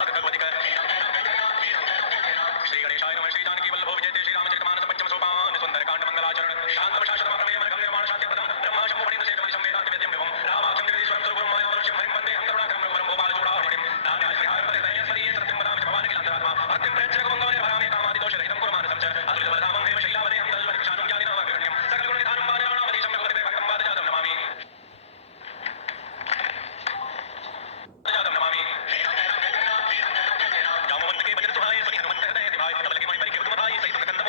श्री गणेशाय नमः। श्री जानकी वल्लभो विजयते श्री रामचरितमानस पंचम सोपान सुंदरकांड मंगलाचरण शांतम शाश्वतम प्रमेय मर्गम निर्माण शांति प्रदम ब्रह्मा शंभु फणिंद सेवम वेदांत वेद्यम विभम रामाक्षम जगदीश्वरम स्वरूपम माया मनुष्यम हरिं वंदे हम करुणाकरं रघुवरं भोपाल चूड़ामणिं नान्याय परिहारं परे दयस्वरीये सत्यं वदामि भवान् किलान्तरात्मा भक्तिं प्रयच्छ रघुवंशे भरामि कामादि दोषरहितं कुरु मानसं च अतुलित बलधामं हेम शैलावते हम तल्वति प्रशानं ज्ञानिनामग्रहण्यं सकल गुण निधानं वादिराणामधीशं रघुपति भक्तं वादजातं नमामि जामवंत के वज्र सुहाए सुनि हनुमंत हृदय दिवाए कमल के मणि परिके तुम भाई सहित कंद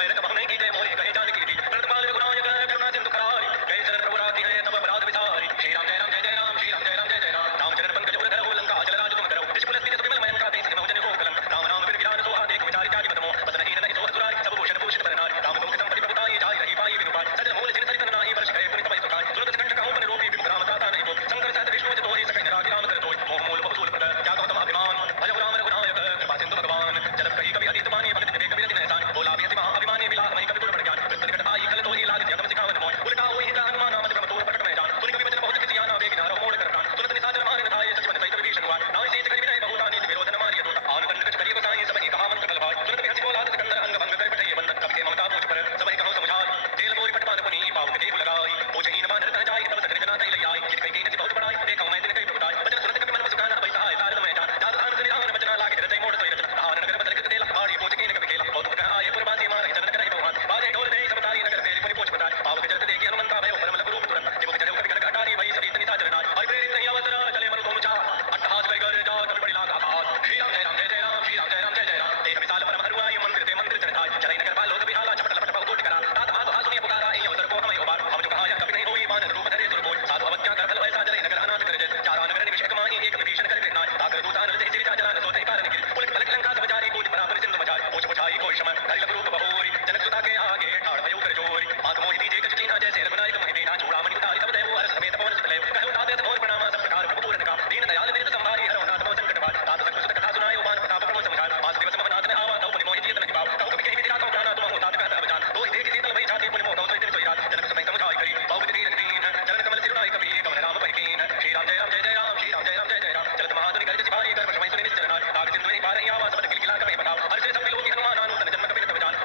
बैर कबहु नहीं कीजे मोहि कहे जानकी दी प्रणत काल रघुनायक करुणा सिंधु करारी कहे चरण प्रभु राति है तब अपराध विसारी श्री राम जय राम जय जय राम श्री राम जय राम जय जय राम रामचरण पंकज उर धरहु लंका जल राज तुम करो निष्कुल स्थित सुविमल मयंक कापे सिंह जन को कलंक राम नाम बिन गिरान सोहा देख विचार त्यागी बदमो बस नहीं नहीं सो सुराई सब भूषण भूषित परनारी राम दूत संपत्ति प्रभुताई जाय रही पाई विनु पाई सजल मूल जिन सरित नाही वर्ष कहे पुनित भय सुखाय तुरंत कंठ कहूँ मन रूपी विमुख राम दाता नहीं को शंकर सहत विष्णु जय तोहि सकल निराकि राम कर तोहि मोह मूल बहुसूल पद त्याग तम अभिमान भजहु राम रघुनायक कृपा सिंधु भगवान जलत कही कवि अतीत मानी भगत विवेक कबीर दिन एहसान बोला भी अति महा अभिमानी मिला मही कवि गुण बढ़ ज्ञान वृत्त निकट आई कल तोहि लाग जगम सिखावन मोय उलटा होई हिता हनुमान नाम जप तोर प्रकट मैं जान सुनि कवि वचन बहुत किसी आना वेग नारो मोड़ कर प्राण तुरंत निशाचर मारे नथाय सचिवन सहित विभीषण हुआ नाई से करि विनय बहुत आनीत विरोधन मारिय दूत आन दंड कछ करिय गोसाई सब ही कहा मंत्र कल भाई तुरंत हंसी बोला सिकंदर अंग भंग कर पठिय बंधन कब के ममता पूछ पर सब ही कहो समझाई तेल मोरी पटवान पुनी पावक देहु लगाई पूछ हीन बांधर तह जाई तब सकल जना तई लई आई जित कई कई बहुत बड़ाई देखौ मैं दिन कई प्रभुताई बचन सुनत कपि मन मुस्कान अबै सहाय तारद मैं जान जात धान सनिधान बचना लागे हृदय मोड़ सोई रचना आन नगर बदल कृत तेला बाड़ी पूछ कीन कपि खेला बहुत कह आए पुरवासी मार चरण करहि भगवान बाजे ढोल दे सब तारी नगर तेरी पुनि पूछ बताई पावक जलत देखि हनुमंता भयो परम लघु रूप तुरंत जिब चढ़े कपि कर अटारी भई सभी तनि साजर नाथ हरि प्रेरित नहीं अवसर चले मन तुम चाह अट्टहास कर कर जा कपि बड़ी लाग आकाश श्री राम जय राम जय जय राम श्री राम जय राम जय जय राम देह विशाल परम हरुआई मंदिर ते मंदिर चढ़ थाय चढ़ई नगर पालो कपि हाला चपट लपट बहुत करा तात हाथ हाथ सुनिए पुकारा ई अवसर को हमें उबार हम जो कहा या कभी नहीं होई मान रूप धरे सुर बोल साधु अवत्या कर बल वैसा जले नगर अनाथ कर जय चार नगर निविषक माही एक विभीषण कर नाथ ताकर दूतान हृदय सिर जला न सोते कारण निखिल पुलिस पलक लंका सब जारी पूज परापर सिंधु मचाई पूछ पुछाई कोई क्षमा हरि लघु रूप बहोरी जनक सुता के आगे ठाड़ भयो कर जोरी मात मोहि दीजे कछ कीना जैसे रघुनायक महिमेना चूड़ामणि उतारी तब देव हर समेत पवन सुत लेव कहु ताते मोर प्रणाम सब प्रकार प्रभु पूरन का दीन दयाल विरत संभारी हरौ नाथ मोह संकट पार तात संग सुत कथा सुनाई उमान प्रताप प्रभु समझाय पास दिवस महनाथ में आवा तौ पुनि मोहि जीत नहीं पाव कहु कभी कहि विधि राखौ प्राणा तुम हो तात कहत बजान तो देख शीतल भई छाती पुनि मोह गौ सोई दिन सोई रात जनक समय समझाई करी बहु विधि रख दीन चरण कमल सिरुनाई कपि कमल राम परिकीन श्री राम जय राम जय जय राम श्री राम जय राम जय जय राम चलत महाधुनि गर्ज सिपाही कर समय सुनि निश्चर नाथ काग सिंधु नहीं पार आवा सब किलकिला कर बताओ हर से सब लोग हनुमान आनंद जन्म कपि तब जान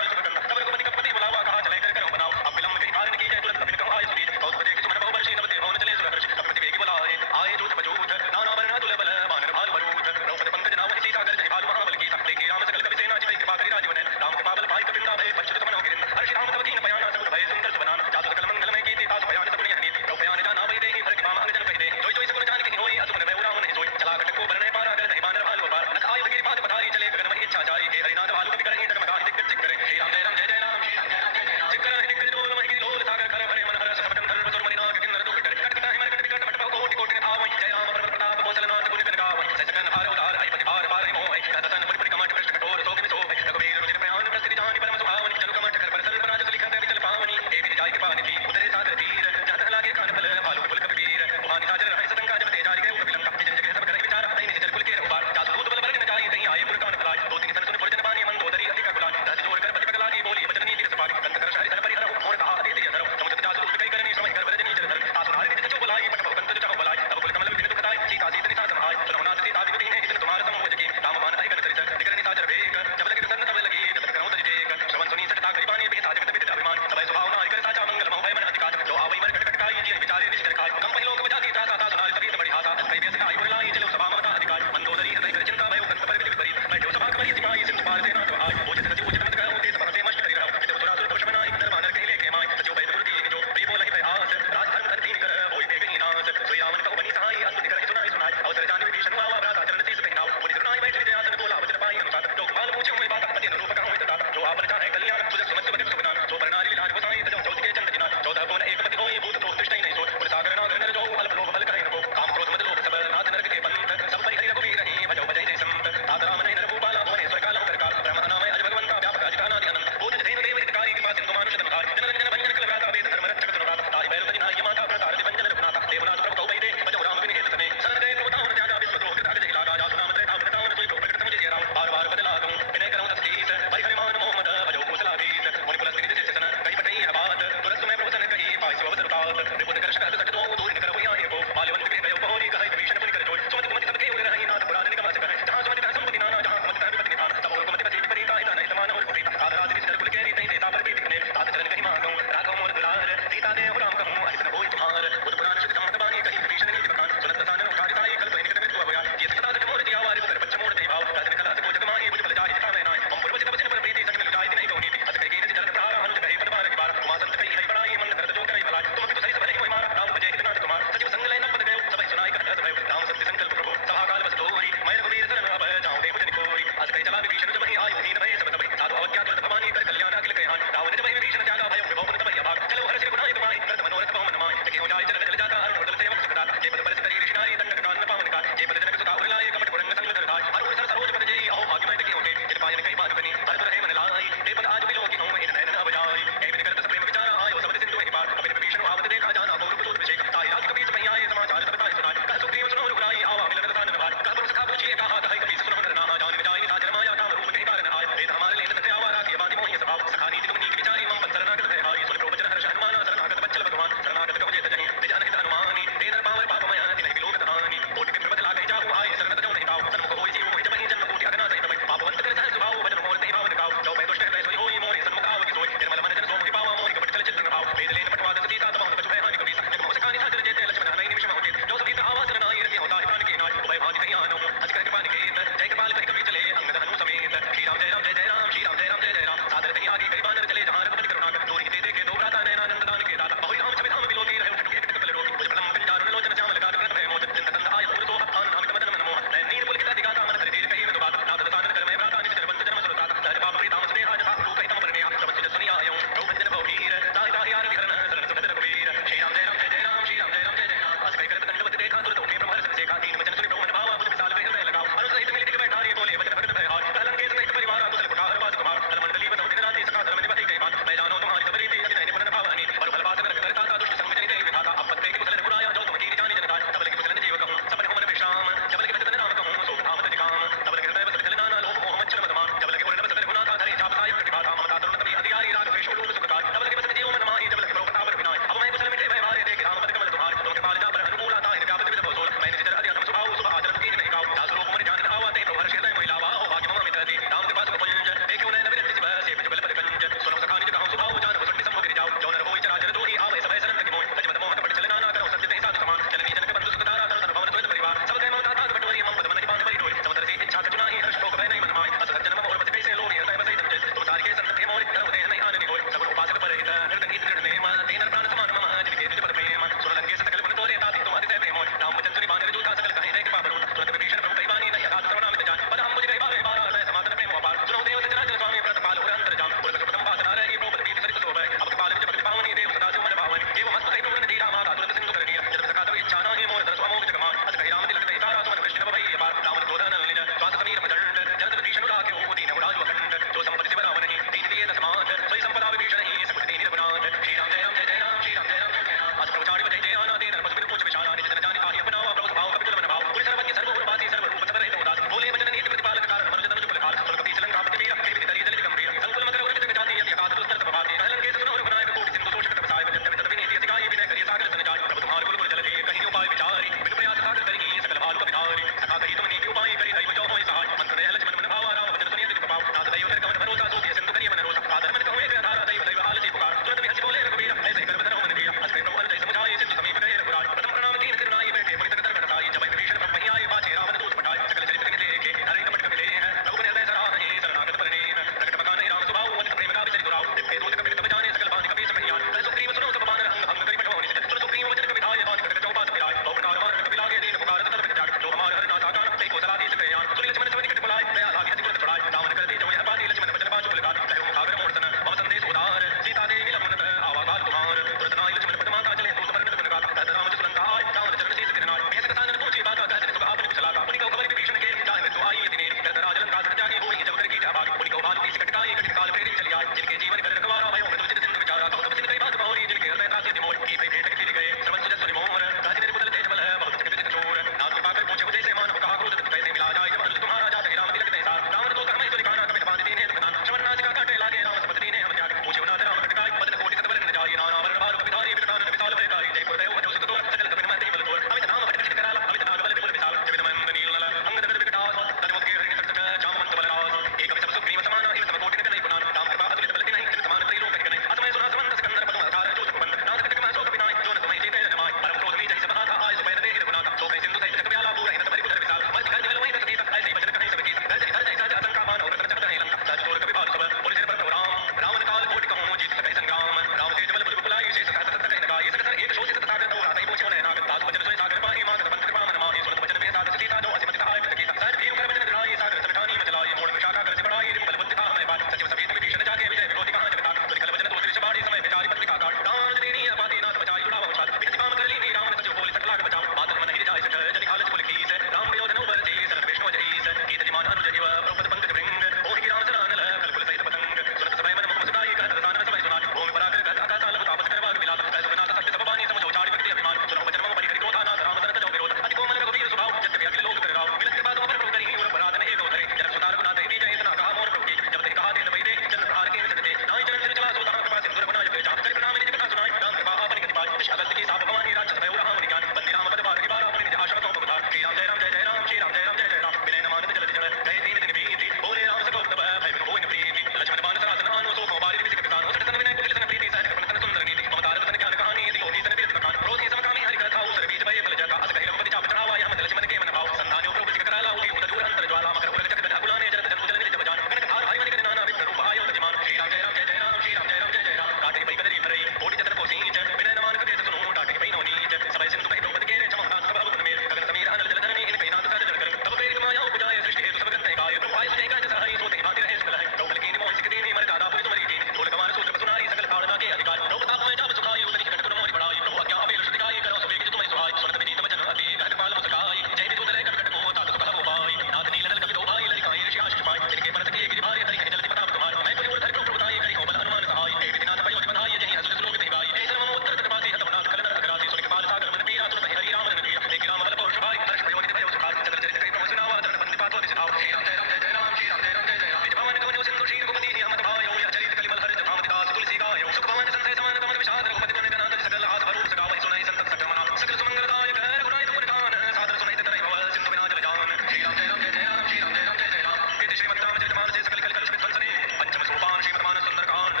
श्रीमद्रामचरितमानसे सकल कलकल ध्वंसने पंचम सोपान श्रीमद्मानस सुंदरकांड